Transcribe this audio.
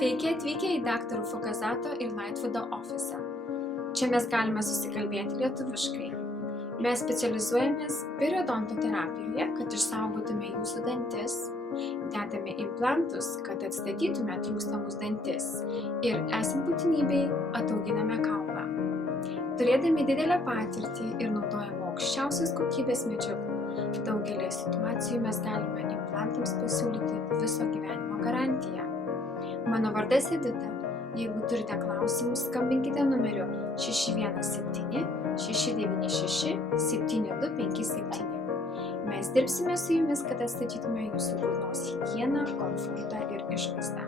Sveiki atvykę į daktarų Fugazato ir Lightwoodo ofisą. Čia mes galime susikalbėti lietuviškai. Mes specializuojamės periodontoterapijoje, kad išsaugotume jūsų dantis, dedame implantus, kad atstatytume trūkstamus dantis ir esant būtinybei atauginame kaulą. Turėdami didelę patirtį ir naudojame aukščiausios kokybės medžiagų, daugelį situacijų mes galime implantams pasiūlyti viso gyvenimo garantiją. Mano vardas Edita. Jeigu turite klausimų, skambinkite numeriu 617 696 7257. Mes dirbsime su jumis, kad atstatytume jūsų burnos higieną, komfortą ir išvaizdą.